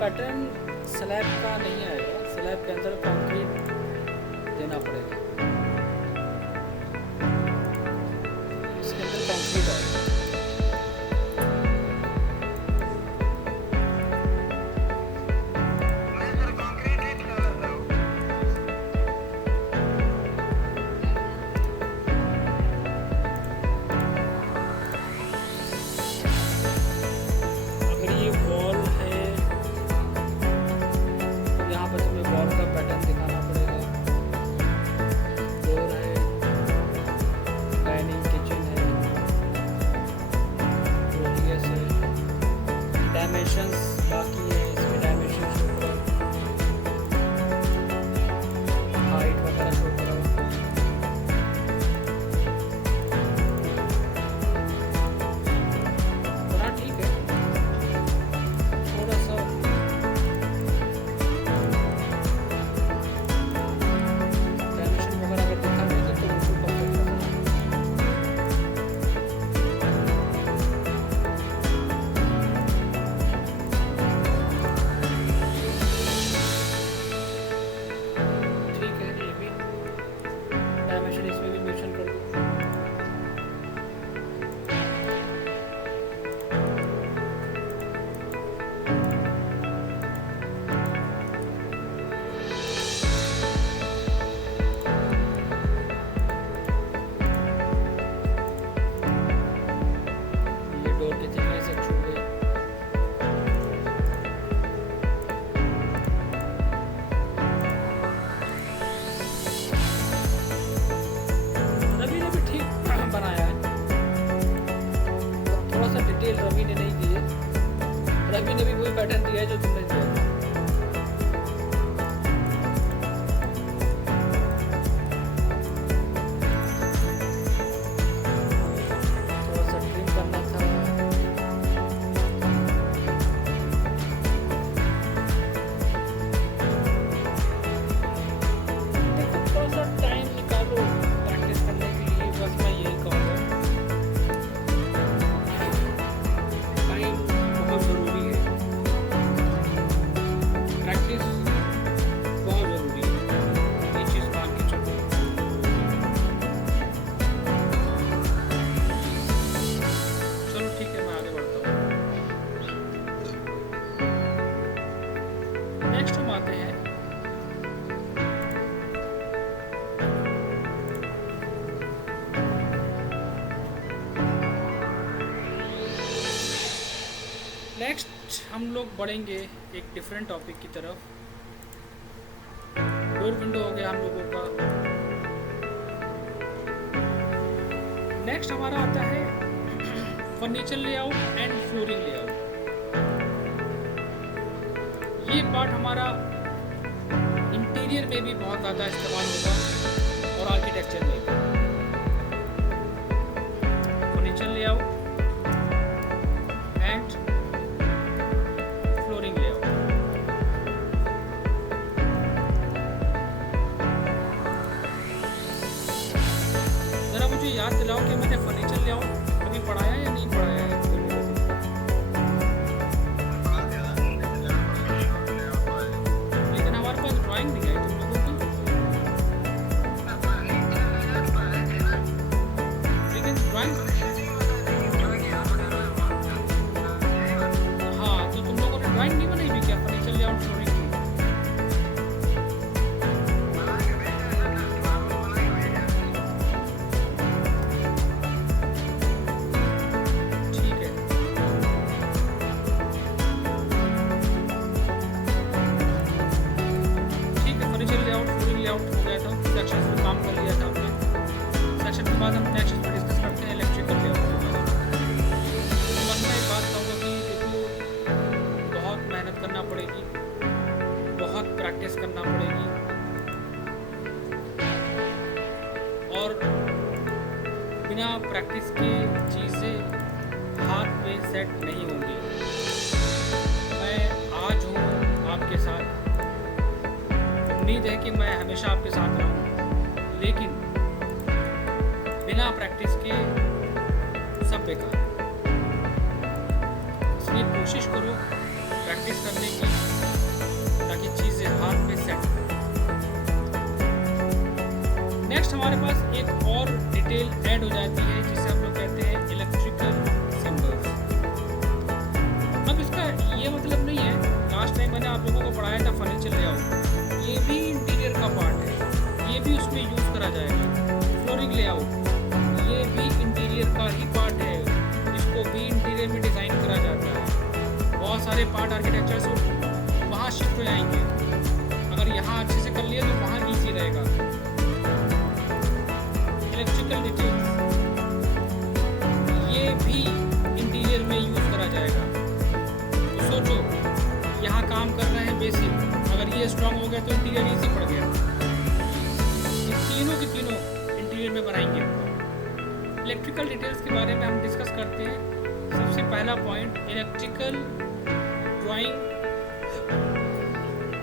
Pattern slab का नहीं आएगा, स्लैब के अंदर कंक्रीट देना पड़ेगा, इसके अंदर कंक्रीट आएगा। अगर ये वॉल है तो यहाँ पर तुम्हें वॉल का पैटर्न दिखाना पड़ेगा। डोर है, डाइनिंग किचन है, रोलियस है, डायमेंशंस बाकी है, इसमें डायमेंशंस हाइट वगैरह शो करो। थोड़ा ठीक है, थोड़ा सा डायमेंशन वगैरह अगर दिखा देते तो बिल्कुल परफेक्ट रहता। ठीक है, ये भी डायमेंशन इसमें भी मेंशन कर दो। ये डोर की थिकनेस अच्छी हो गई। रवि ने भी ठीक बनाया है, थोड़ा सा डिटेल रवि ने नहीं दी है। रवि ने भी वही पैटर्न दिया है जो तुमने दिया है। थोड़ा सा ट्रिम करना था। देखो थोड़ा सा टाइम निकालो प्रैक्टिस करने के लिए, बस मैं यही कहूँगा। टाइम बहुत ज़रूरी है, प्रैक्टिस बहुत ज़रूरी है, ये चीज़ मान के चलो। चलो ठीक है, मैं आगे बढ़ता हूँ। नेक्स्ट हम आते हैं हम लोग बढ़ेंगे एक डिफरेंट टॉपिक की तरफ। डोर विंडो हो गया हम लोगों का। नेक्स्ट हमारा आता है furniture layout and flooring layout. ये पार्ट हमारा इंटीरियर में भी बहुत ज़्यादा इस्तेमाल होगा और आर्किटेक्चर में भी। Furniture layout and flooring layout. जरा मुझे याद दिलाओ कि मैंने फर्नीचर लेआउट कभी पढ़ाया या नहीं पढ़ाया है। लेकिन हमारे पास ड्राइंग नहीं है तुम लोगों की। लेकिन ड्राइंग, हाँ, तो तुम लोगों ने ड्राइंग नहीं बनाई भी क्या फर्नीचर लेआउट फ्लोरिंग की? ठीक है, ठीक है। फर्नीचर लेआउट फ्लोरिंग लेआउट हो गया था, सेक्शन में काम कर लिया था हमने। सेक्शन के बाद हम नेक्स्ट में डिस्कस करते हैं इलेक्ट्रिकल लेआउट के बारे में। तो बस मैं एक बात कहूँगा कि देखो, बहुत मेहनत करना पड़ेगी, बहुत प्रैक्टिस करना पड़ेगी, और बिना प्रैक्टिस के चीज़ें हाथ में सेट नहीं होंगी। मैं आज हूँ आपके साथ, उम्मीद है कि मैं हमेशा आपके साथ रहूँ, लेकिन बिना प्रैक्टिस के सब बेकार। इसलिए कोशिश करो प्रैक्टिस करने की, ताकि चीज़ें हाथ में सेट हो। नेक्स्ट हमारे पास एक और डिटेल ऐड हो जाती है जिसे हम लोग कहते हैं इलेक्ट्रिकल सिंबल्स। अब इसका ये मतलब नहीं है, लास्ट टाइम मैंने आप लोगों को पढ़ाया था फर्नीचर लेआउट, ये भी इंटीरियर का पार्ट है, ये भी उसमें यूज़ करा जाएगा। फ्लोरिंग लेआउट ये भी इंटीरियर का ही पार्ट है, इसको भी इंटीरियर में डिज़ाइन करा जाता है। बहुत सारे पार्ट आर्किटेक्चर से वहाँ शिफ्ट हो जाएंगे, अगर यहाँ अच्छे से कर लिए तो वहाँ ईजी रहेगा। इलेक्ट्रिकल डिटेल्स ये भी इंटीरियर में यूज़ करा जाएगा। तो सोचो यहाँ काम कर रहे हैं बेसिक, अगर ये स्ट्रॉन्ग हो गया तो इंटीरियर ईजी पड़ गया। ये तीनों के तीनों इंटीरियर में बनाएंगे। इलेक्ट्रिकल डिटेल्स के बारे में हम डिस्कस करते हैं। सबसे पहला point, electrical drawing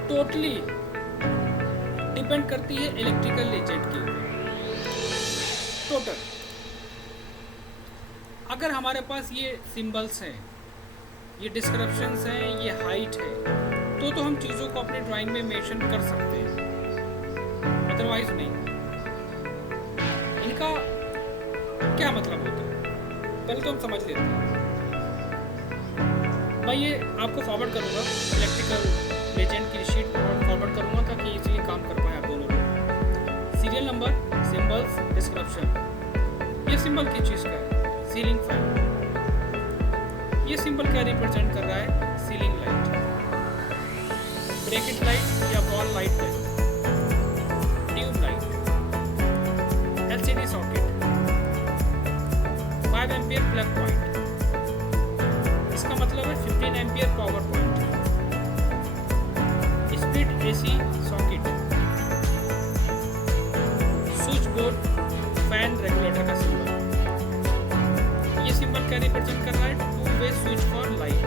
totally depend करती है इलेक्ट्रिकल एजेंट के ऊपर। टोटल अगर हमारे पास ये सिंबल्स हैं, ये डिस्क्रिप्शंस हैं, ये हाइट है, तो हम चीज़ों को अपने ड्राइंग में मेंशन कर सकते हैं, अदरवाइज नहीं। इनका क्या मतलब होता है पहले तो हम समझ लेते हैं। मैं ये आपको फॉरवर्ड करूँगा, इलेक्ट्रिकल लेजेंड की शीट फॉरवर्ड करूँगा ताकि इजीली काम कर पाए आप दोनों लोग। Serial number, symbols, description. ये सिंबल किस चीज़ का है? Ceiling fan. ये सिंबल क्या रिप्रेजेंट कर रहा है? सीलिंग लाइट, ब्रैकेट लाइट या वॉल लाइट है, tube light, LCD socket, 5 ampere plug point, इसका मतलब है 15 ampere power point, split AC socket, switch board, fan regulator का सिंबल। ये सिंबल क्या रिप्रेजेंट कर रहा है? 2 वे स्विच फॉर लाइट।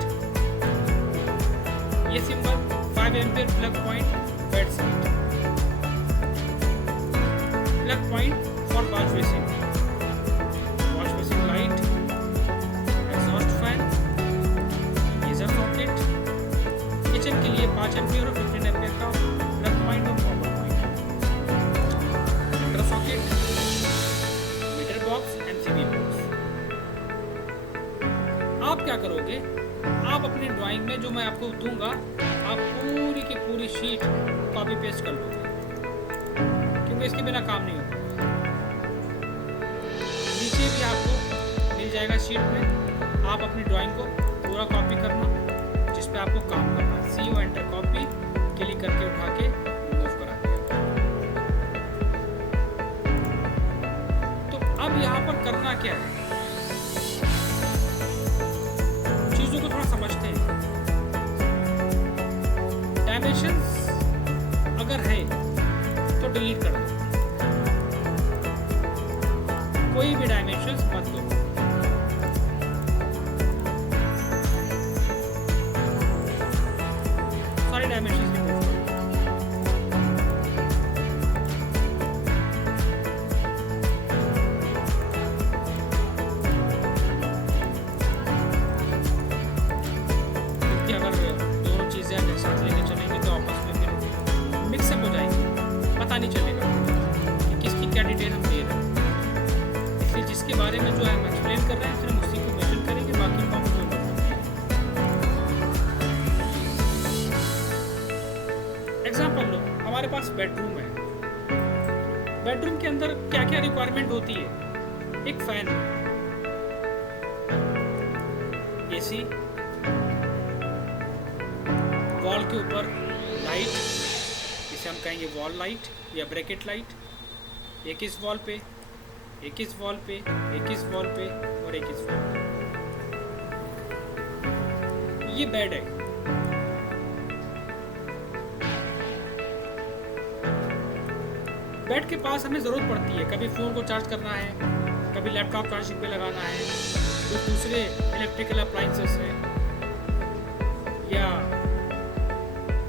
ये symbol 5 ampere plug point, bed side, plug point for wash basin, wash basin light, exhaust fan, geyser socket, kitchen के लिए 5 ampere और 15 एम्पियर का प्लग पॉइंट और power point, motor socket, meter box, MCB box. आप क्या करोगे? आप अपनी ड्राइंग में जो मैं आपको दूंगा, आप पूरी की पूरी शीट कॉपी पेस्ट कर लोगे, क्योंकि इसके बिना काम नहीं होगा। नीचे भी आपको मिल जाएगा शीट में, आप अपनी ड्राइंग को पूरा कॉपी करना, जिस पे आपको काम करना है। सी ओ एंटर कॉपी, क्लिक करके उठा के मूव करा दिया। तो अब यहाँ पर करना क्या है, चीज़ों को थोड़ा समझते हैं। डायमेंशंस अगर है तो डिलीट कर दो, कोई भी डायमेंशंस मत दो। सारे डायमेंशंस रिमूव कर दो। क्योंकि अगर दोनों चीज़ें एक साथ लेके चलेंगे तो आपस में फिर मिक्सअप हो जाएगी, पता नहीं चलेगा कि किसकी क्या डिटेल हम दे रहे हैं। इसलिए जिसके बारे में जो है हम एक्सप्लेन कर रहे हैं, फिर हम उसी को मेंशन करेंगे, बाकी को हम जो करते हैं। एग्जाम्पल लो, हमारे पास बेडरूम है। बेडरूम के अंदर क्या क्या रिक्वायरमेंट होती है? एक फैन, एसी, वॉल के ऊपर लाइट, इसे हम कहेंगे वॉल लाइट या ब्रैकेट लाइट। एक इस वॉल पे, एक इस वॉल पे, एक इस वॉल पे और एक इस वॉल पे। ये बेड है। बेड के पास हमें ज़रूरत पड़ती है, कभी फ़ोन को चार्ज करना है, कभी लैपटॉप चार्जिंग पे लगाना है, कुछ दूसरे इलेक्ट्रिकल अप्लाइंसेस हैं या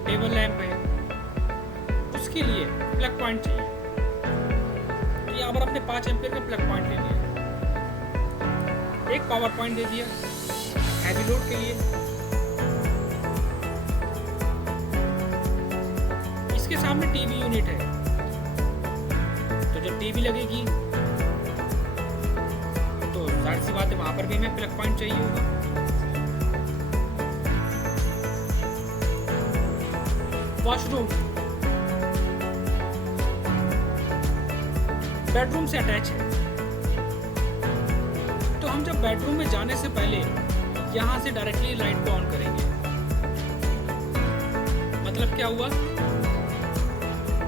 टेबल लैंप है, उसके लिए प्लग पॉइंट चाहिए। यहाँ पर अपने 5 एम्पियर का प्लग पॉइंट ले लिया, एक पावर पॉइंट दे दिया हैवी लोड के लिए, इसके सामने टीवी यूनिट है, तो जब टीवी लगेगी तो जाहिर सी बात है वहां पर भी हमें प्लग पॉइंट चाहिए होगा। वॉशरूम बेडरूम से अटैच है, तो हम जब बेडरूम में जाने से पहले यहाँ से डायरेक्टली लाइट को ऑन करेंगे। मतलब क्या हुआ,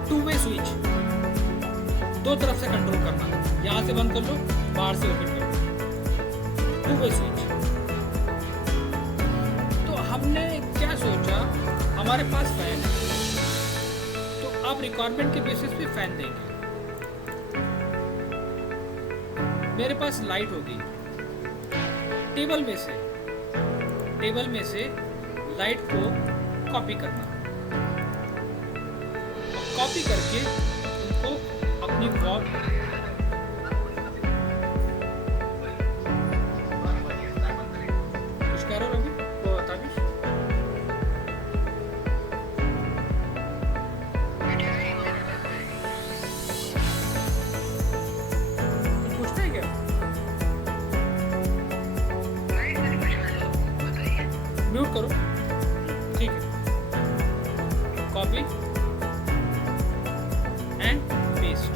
टू वे स्विच, दो तरफ से कंट्रोल करना, यहाँ से बंद कर लो, बाहर से ओपन कर लो, टू वे स्विच। तो हमने क्या सोचा, हमारे पास फैन है, तो अब रिक्वायरमेंट के बेसिस पे फैन देंगे। मेरे पास लाइट होगी, टेबल में से लाइट को कॉपी करना, कॉपी करके उनको अपनी वॉल कुछ कह रहे हो रवि, वो बता भी कुछ पूछना है क्या? म्यूट करो, ठीक है। कॉपी एंड पेस्ट,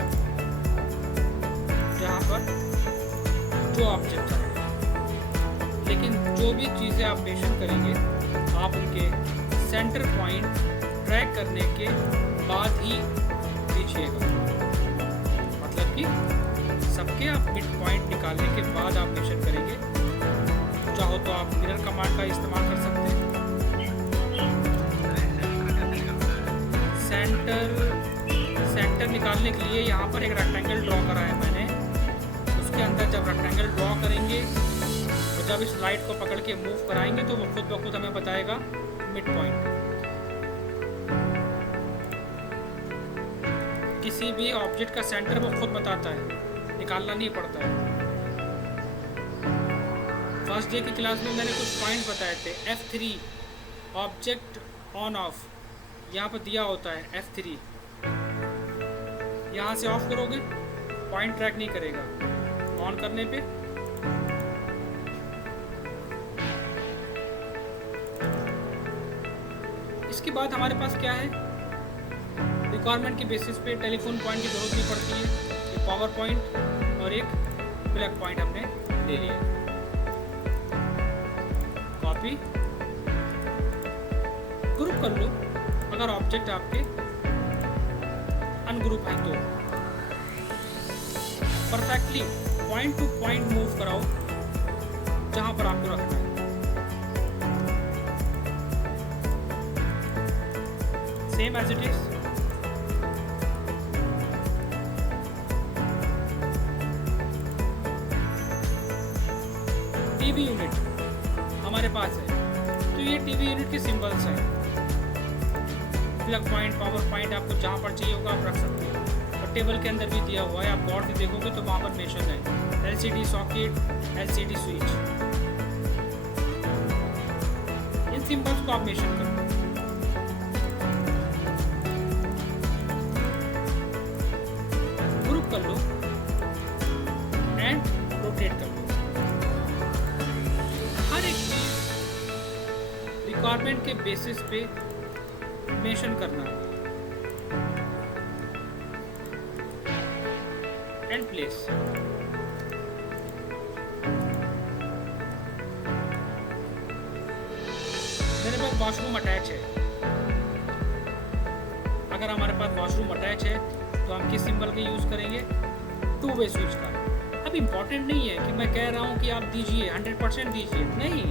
जहाँ पर जो ऑब्जेक्ट है, लेकिन जो भी चीज़ें आप मेंशन करेंगे आप उनके सेंटर पॉइंट ट्रैक करने के बाद ही दीजिएगा। मतलब कि सबके आप मिड पॉइंट निकालने के बाद आप मेंशन करेंगे। चाहो तो आप मिरर कमांड का इस्तेमाल कर सकते हैं। सेंटर निकालने के लिए यहाँ पर एक रेक्टेंगल ड्रॉ करा है मैंने, उसके अंदर जब रेक्टेंगल ड्रॉ करेंगे तो जब इस लाइट को पकड़ के मूव कराएंगे तो वो खुद ब खुद हमें बताएगा मिड पॉइंट। किसी भी ऑब्जेक्ट का सेंटर वो खुद बताता है, निकालना नहीं पड़ता है। फर्स्ट डे की क्लास में मैंने कुछ पॉइंट बताए थे। F3 ऑब्जेक्ट ऑन ऑफ, यहाँ पर दिया होता है F3, यहाँ से ऑफ करोगे पॉइंट ट्रैक नहीं करेगा, ऑन करने पे इसके बाद हमारे पास क्या है, रिक्वायरमेंट के बेसिस पे टेलीफोन पॉइंट की जरूरत नहीं पड़ती है। एक पावर पॉइंट और एक प्लग पॉइंट हमने ले लिया। कॉपी, ग्रुप कर लो अगर ऑब्जेक्ट आपके अनग्रुप है तो। Perfectly point to point move कराओ जहां पर आपको रखना है। Same as it is. TV unit हमारे पास है, तो ये टीवी यूनिट के सिंबल्स हैं। प्लग पॉइंट, पावर पॉइंट आपको जहाँ पर चाहिए होगा आप रख सकते हो, और टेबल के अंदर भी दिया हुआ है। आप गौर से देखोगे तो वहाँ पर मेंशन है LCD सॉकेट, LCD स्विच। इन सिंबल्स को आप मेंशन करो। ग्रुप कर लो एंड रोटेट कर लो। हर एक चीज रिक्वायरमेंट के बेसिस पे मेंशन करना है। And place. मेरे पास वॉशरूम अटैच है। अगर हमारे पास वॉशरूम अटैच है तो हम किस सिंबल का यूज करेंगे, टू वे स्विच का। अब इम्पोर्टेंट नहीं है कि मैं कह रहा हूँ कि आप दीजिए 100% दीजिए, नहीं।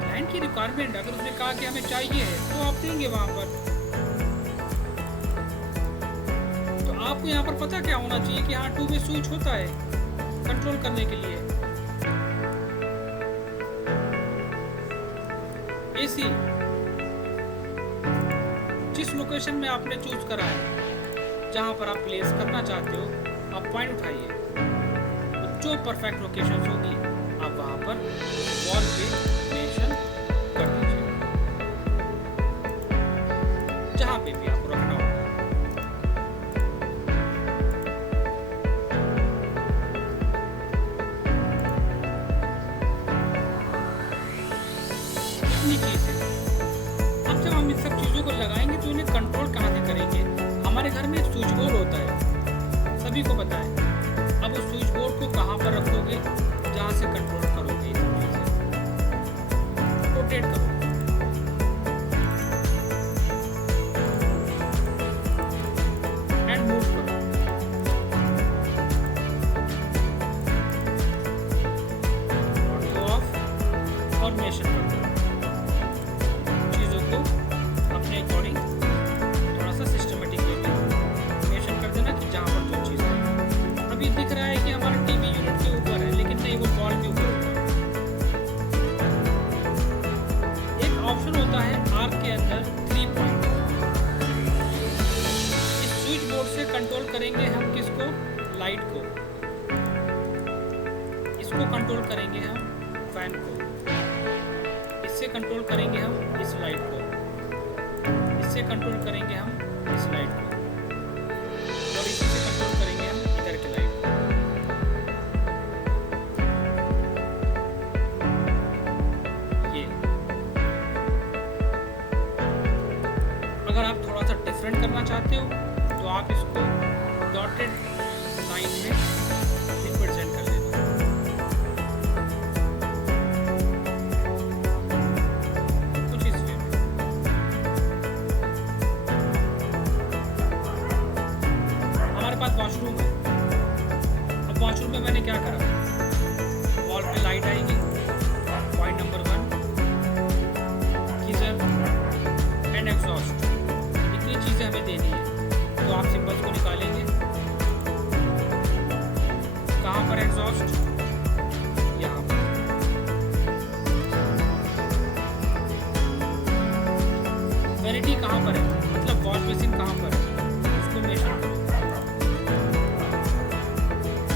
क्लाइंट की रिक्वायरमेंट, अगर उसने कहा कि हमें चाहिए है तो आप देंगे वहाँ पर। तो आपको यहाँ पर पता क्या होना चाहिए कि हाँ टू वे स्विच होता है कंट्रोल करने के लिए। एसी जिस लोकेशन में आपने चूज करा है, जहाँ पर आप प्लेस करना चाहते हो, आप पॉइंट उठाइए, तो जो परफेक्ट लोकेशन होगी आप वहाँ पर वॉल पे मेंशन कर दीजिए, जहाँ पे भी आप स्विच बोर्ड होता है, सभी को पता है। अब उस स्विच बोर्ड को कहाँ पर रखोगे, जहाँ से कंट्रोल करोगे, रोटेट करोगे। एंड मूव करो। ऑटो ऑफ और मेशन करो। चीज़ों को अपने अकॉर्डिंग थोड़ा सा सिस्टमेटिक वे में मेशन कर देना कि जहाँ पर जो चीज़ है। अभी दिख रहा है कि हमारा टीवी यूनिट के ऊपर है, लेकिन नहीं, वो वॉल के ऊपर होगा। एक ऑप्शन होता है आर्क के अंदर 3 पॉइंट। इस स्विच बोर्ड से कंट्रोल करेंगे हम किसको, लाइट को। इसको कंट्रोल करेंगे हम फैन को। इससे कंट्रोल करेंगे हम इस लाइट को। इससे कंट्रोल करेंगे हम इस लाइट को। और इसी से कंट्रोल करेंगे हम इधर की लाइट को। ये अगर आप थोड़ा सा डिफरेंट करना चाहते हो तो आप इसको डॉटेड लाइन में रिप्रेजेंट कर लेना। कुछ इस वे में। हमारे पास वॉशरूम है। अब वॉशरूम में मैंने क्या करा, वॉल पे लाइट आएगी, point number 1, geyser and exhaust. इतनी चीज़ें हमें देनी है, तो आप सिंबल्स को निकालेंगे। कहाँ पर एग्जॉस्ट, यहाँ पर। वैनिटी कहाँ पर है, मतलब वॉश बेसिन कहाँ पर है, उसको मेजर करो।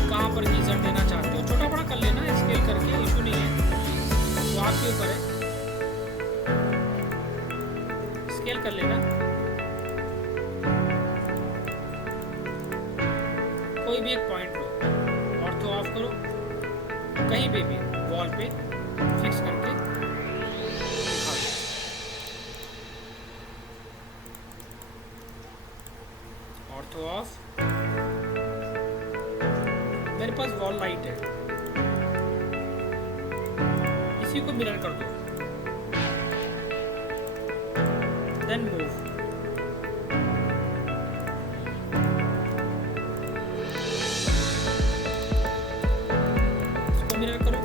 कहाँ पर गीजर देना चाहते हो, छोटा बड़ा कर लेना, स्केल करके, इशू नहीं है, तो आपके ऊपर है, स्केल कर लेना। कोई भी एक पॉइंट लो, ऑर्थो ऑफ करो, कहीं पे भी वॉल पे फिक्स करके दिखा दो। Ortho of. मेरे पास वॉल लाइट है, इसी को मिरर कर दो, देन मूव। इसको मिरर करो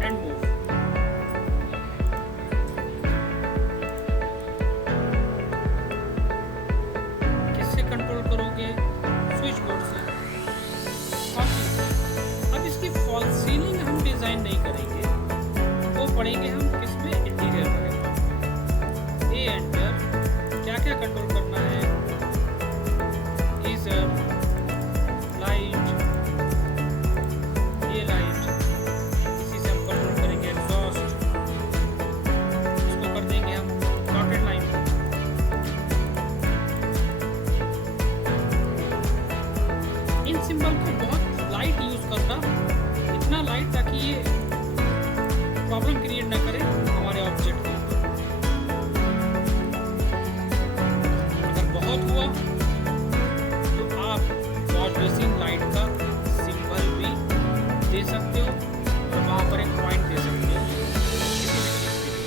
एंड मूव। किससे कंट्रोल करोगे, स्विच बोर्ड से। अब इसकी फॉल सीलिंग हम डिजाइन नहीं करेंगे, वो पढ़ेंगे हम किसमें, इंटीरियर में। ए एंटर, क्या क्या कंट्रोल करना है, गीजर, लाइट, ये लाइट, इसी से हम कंट्रोल करेंगे एग्जॉस्ट। इसको कर देंगे हम डॉटेड लाइन। इन सिंबल को बहुत लाइट यूज करना, इतना लाइट ताकि ये प्रॉब्लम क्रिएट ना करे हमारे ऑब्जेक्ट को। अगर बहुत हुआ तो आप वॉश बेसिन लाइट का सिंबल भी दे सकते हो और वहाँ पर एक पॉइंट दे सकते हो किसी भी चीज़ के लिए।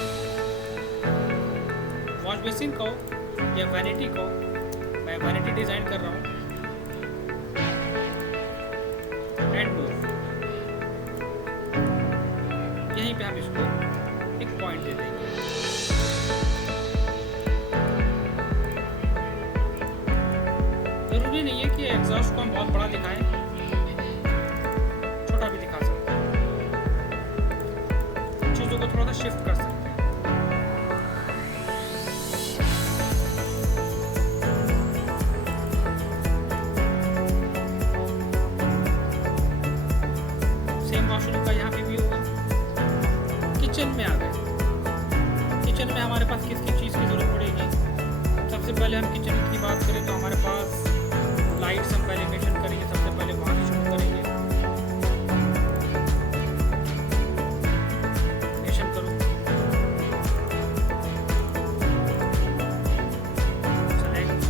वॉश बेसिन को या वैनिटी को, मैं वैनिटी डिज़ाइन कर रहा हूँ, एंड मूव। यहीं पे हम इसको एक पॉइंट दे देंगे। जरूरी नहीं है कि एग्जॉस्ट को हम बहुत बड़ा दिखाएं, छोटा भी दिखा सकते हैं। चीज़ों को थोड़ा सा शिफ्ट कर सकते हैं। सेम वॉशरूम का यहाँ पे भी होगा। किचन में आ गए। किचन में हमारे पास किसकी चीज़ की ज़रूरत पड़ेगी, सबसे पहले हम किचन की बात करें तो हमारे पास लाइट्स हम पहले मेंशन करेंगे। सबसे पहले वहाँ से शुरू करेंगे। मेंशन करो, सेलेक्ट,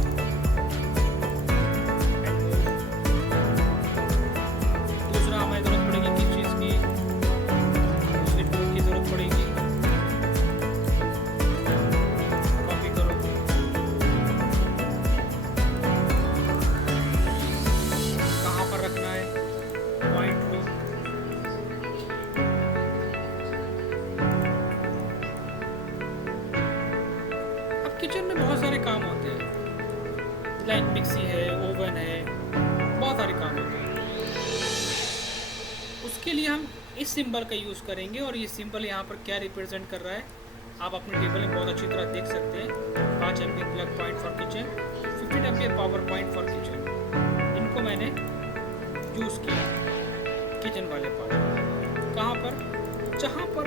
लाइक मिक्सी है, ओवन है, बहुत सारे काम होते हैं। उसके लिए हम इस सिंबल का यूज़ करेंगे और ये सिंबल यहाँ पर क्या रिप्रेजेंट कर रहा है आप अपने टेबल में बहुत अच्छी तरह देख सकते हैं। 5 ampere plug point for kitchen, 15 ampere power point for kitchen, इनको मैंने यूज़ किया किचन वाले पार्ट। कहाँ पर? जहाँ पर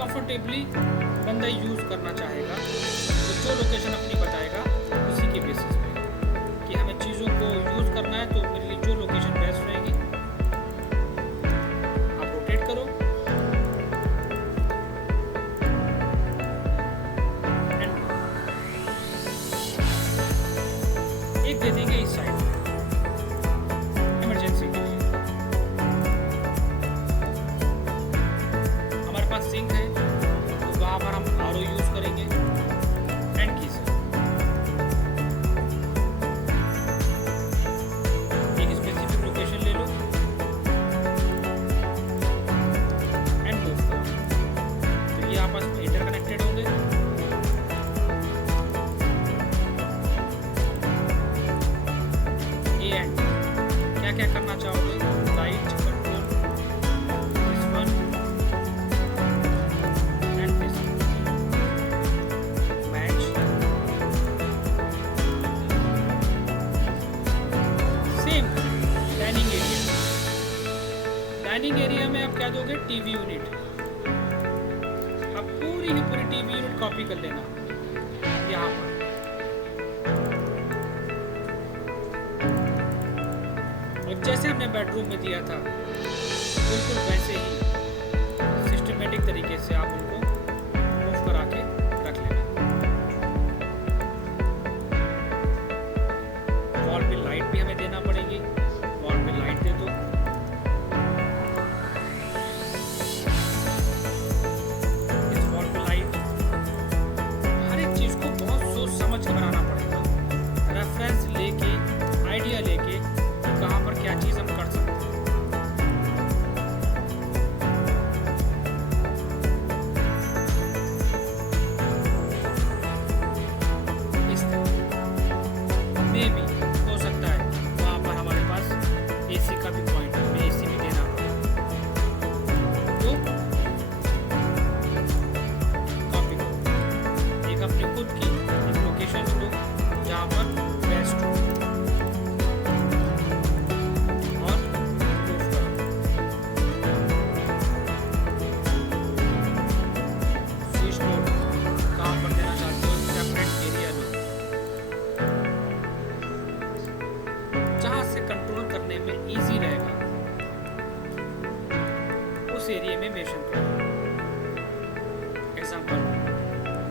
कंफर्टेबली बंदा यूज़ करना चाहेगा, तो जो लोकेशन अपनी बताएगा उसी के बेसिस पे कि हमें चीज़ों को यूज़ करना है, तो मेरे लिए जो लोकेशन बेस्ट रहेगी। आप रोटेट करो एंड एक दे देंगे इस साइड इमरजेंसी के लिए। हमारे पास सिंक है तो वहाँ पर हम आरओ यूज़ करेंगे एंड की से एक स्पेसिफिक लोकेशन ले लो एंड मूव करो, तो ये आपस में इंटरकनेक्टेड होंगे। ए एंड क्या क्या करना चाहोगे? Light control, this one and this match. Same dining area, dining area में आप क्या दोगे? TV unit. अब पूरी की पूरी टीवी यूनिट कॉपी कर लेना यहाँ पर। और जैसे हमने बेडरूम में दिया था बिल्कुल वैसे ही सिस्टमेटिक तरीके से आप उनको मूव करा के रख लेना। वॉल पे लाइट भी हमें देना पड़ेगी, वॉल पे लाइट दे दो। इस वॉल पे लाइट, हर एक चीज़ को बहुत सोच समझ के बनाना पड़ेगा, रेफरेंस लेके, आइडिया लेके कि कहाँ पर क्या चीज़ हम कर सकते हैं। इस तरह में भी हो सकता है वहाँ पर हमारे पास एसी का भी पॉइंट है, हमें एसी भी देना पड़ेगा, तो कॉपी करो एक अपनी खुद की एक लोकेशन लो जहाँ पर बेस्ट हो और मूव करो। स्विच बोर्ड कहाँ पर देना चाहते हो? सेपरेट एरिया लो जहाँ से कंट्रोल करने में इजी रहेगा, उस एरिया में मेंशन करो। एग्जांपल,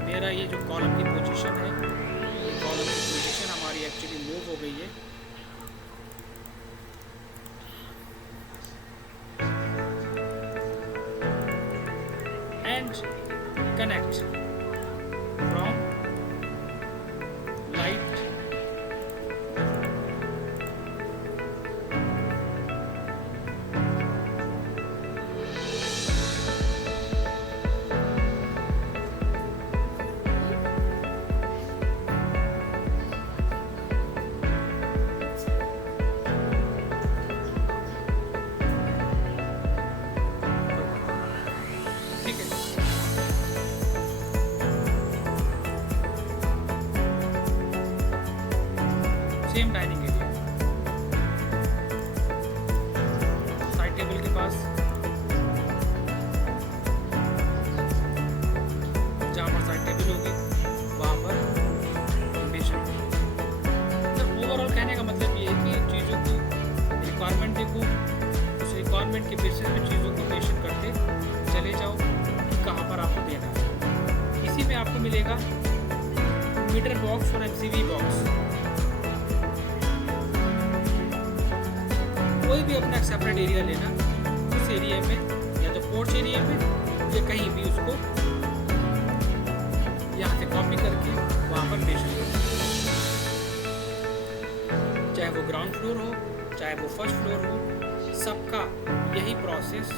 मेरा ये जो कॉलम की पोजीशन है, ये कॉलम की पोजीशन हमारी एक्चुअली मूव हो गई है। एंड कनेक्ट फ्रॉम लाइट ठीक है। Same dining area, side table के पास जहाँ पर साइड टेबल होगी वहाँ पर मेंशन। मतलब ओवरऑल कहने का मतलब ये है कि चीज़ों को रिक्वायरमेंट देखो, उस रिक्वायरमेंट के बेसिस पे चीज़ों को मेंशन करते चले जाओ कि कहाँ पर आपको देना है। इसी में आपको मिलेगा मीटर बॉक्स और एमसीवी बॉक्स। कोई भी अपना सेपरेट एरिया लेना, उस एरिया में या तो पोर्च एरिया में या कहीं भी उसको यहाँ से कॉपी करके वहाँ पर मेंशन करो। चाहे वो ग्राउंड फ्लोर हो, चाहे वो फर्स्ट फ्लोर हो, सबका यही प्रोसेस